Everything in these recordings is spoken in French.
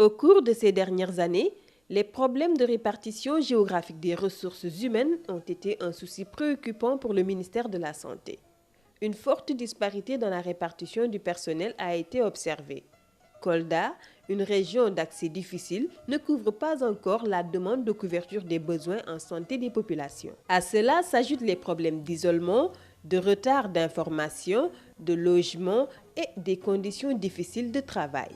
Au cours de ces dernières années, les problèmes de répartition géographique des ressources humaines ont été un souci préoccupant pour le ministère de la Santé. Une forte disparité dans la répartition du personnel a été observée. Kolda, une région d'accès difficile, ne couvre pas encore la demande de couverture des besoins en santé des populations. À cela s'ajoutent les problèmes d'isolement, de retard d'information, de logement et des conditions difficiles de travail.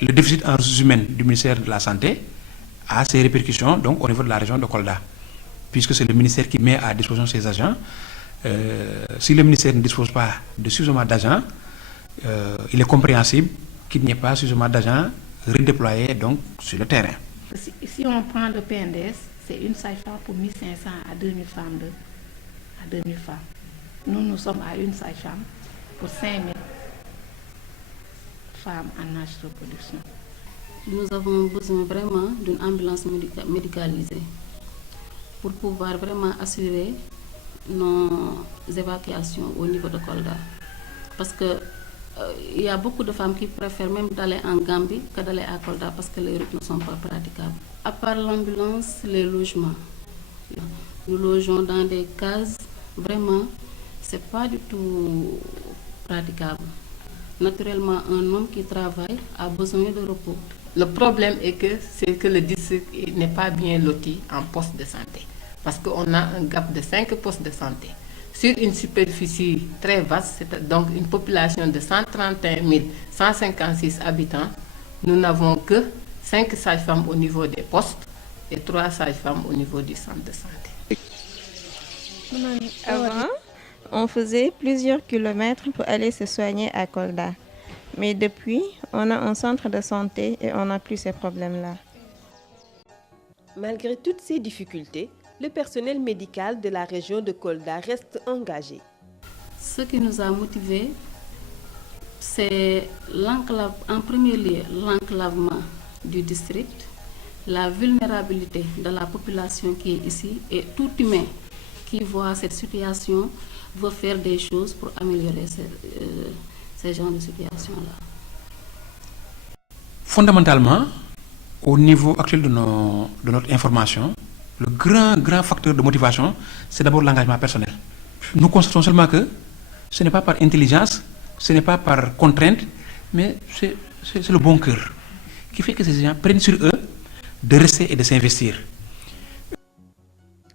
Le déficit en ressources humaines du ministère de la Santé a ses répercussions donc, au niveau de la région de Kolda, puisque c'est le ministère qui met à disposition ses agents. Si le ministère ne dispose pas de suffisamment d'agents, il est compréhensible qu'il n'y ait pas suffisamment d'agents redéployés donc, sur le terrain. Si on prend le PNDS, c'est une sage-femme pour 1500 à 2000 femmes. À 2000 femmes. Nous sommes à une sage-femme pour 5000 femmes en âge de reproduction. Nous avons besoin vraiment d'une ambulance médicalisée pour pouvoir vraiment assurer nos évacuations au niveau de Kolda. Parce que il y a beaucoup de femmes qui préfèrent même d'aller en Gambie que d'aller à Kolda parce que les routes ne sont pas praticables. À part l'ambulance, les logements. Nous logeons dans des cases, vraiment, c'est pas du tout praticable. Naturellement, un homme qui travaille a besoin de repos. Le problème est que le district n'est pas bien loti en postes de santé. Parce qu'on a un gap de 5 postes de santé. Sur une superficie très vaste, donc une population de 131 156 habitants, nous n'avons que 5 sages-femmes au niveau des postes et 3 sages-femmes au niveau du centre de santé. Avant, on faisait plusieurs kilomètres pour aller se soigner à Kolda. Mais depuis, on a un centre de santé et on n'a plus ces problèmes-là. Malgré toutes ces difficultés, le personnel médical de la région de Kolda reste engagé. Ce qui nous a motivés, c'est en premier lieu l'enclavement du district, la vulnérabilité de la population qui est ici et tout humain qui voit cette situation veut faire des choses pour améliorer ces genres de situations-là. Fondamentalement, au niveau actuel de notre information, le grand facteur de motivation, c'est d'abord l'engagement personnel. Nous constatons seulement que ce n'est pas par intelligence, ce n'est pas par contrainte, mais c'est le bon cœur qui fait que ces gens prennent sur eux de rester et de s'investir.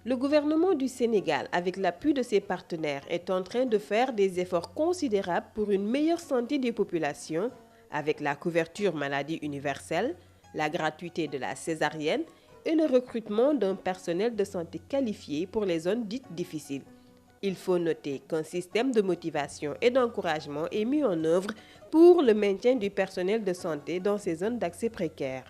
Le gouvernement du Sénégal, avec l'appui de ses partenaires, est en train de faire des efforts considérables pour une meilleure santé des populations, avec la couverture maladie universelle, la gratuité de la césarienne et le recrutement d'un personnel de santé qualifié pour les zones dites difficiles. Il faut noter qu'un système de motivation et d'encouragement est mis en œuvre pour le maintien du personnel de santé dans ces zones d'accès précaires.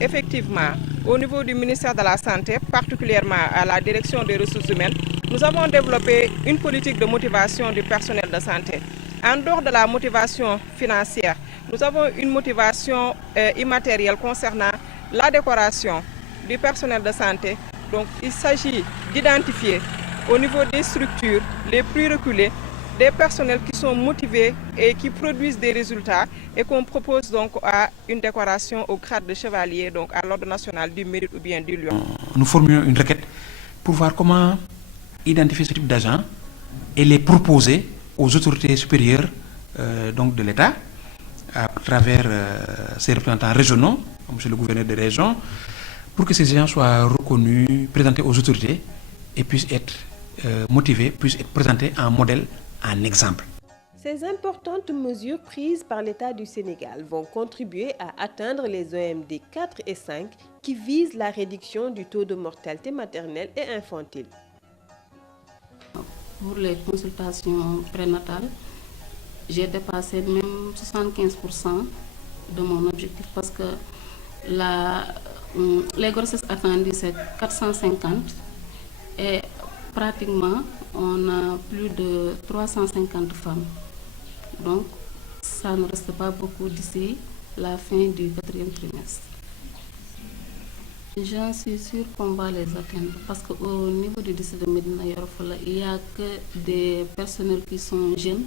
Effectivement, au niveau du ministère de la Santé, particulièrement à la direction des ressources humaines, nous avons développé une politique de motivation du personnel de santé. En dehors de la motivation financière, nous avons une motivation immatérielle concernant la décoration du personnel de santé. Donc, il s'agit d'identifier au niveau des structures les plus reculées des personnels qui sont motivés et qui produisent des résultats et qu'on propose donc à une décoration au grade de chevalier, donc à l'ordre national du mérite ou bien du lion. Nous formulions une requête pour voir comment identifier ce type d'agents et les proposer aux autorités supérieures donc de l'État à travers ses représentants régionaux, comme c'est le gouverneur de région, pour que ces agents soient reconnus, présentés aux autorités et puissent être motivés, puissent être présentés en modèle, en exemple. Ces importantes mesures prises par l'État du Sénégal vont contribuer à atteindre les OMD 4 et 5 qui visent la réduction du taux de mortalité maternelle et infantile. Pour les consultations prénatales, j'ai dépassé même 75% de mon objectif parce que les grossesses attendues c'est 450 et pratiquement on a plus de 350 femmes. Donc ça ne reste pas beaucoup d'ici la fin du 4e trimestre. J'en suis sûre qu'on va les atteindre parce qu'au niveau du district de Médina Yoro Foulah, il n'y a que des personnels qui sont jeunes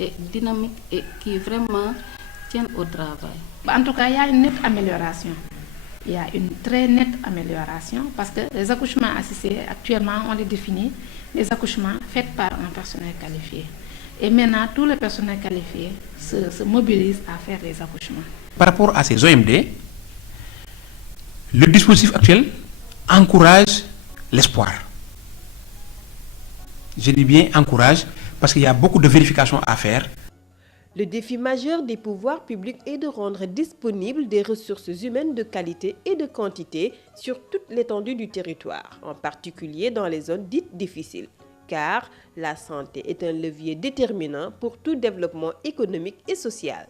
et dynamique et qui vraiment tiennent au travail. En tout cas, il y a une nette amélioration. Il y a une très nette amélioration parce que les accouchements assistés, actuellement, on les définit, les accouchements faits par un personnel qualifié. Et maintenant, tous les personnels qualifiés se mobilisent à faire les accouchements. Par rapport à ces OMD, le dispositif actuel encourage l'espoir. Je dis bien encourage parce qu'il y a beaucoup de vérifications à faire. Le défi majeur des pouvoirs publics est de rendre disponibles des ressources humaines de qualité et de quantité sur toute l'étendue du territoire, en particulier dans les zones dites difficiles, car la santé est un levier déterminant pour tout développement économique et social.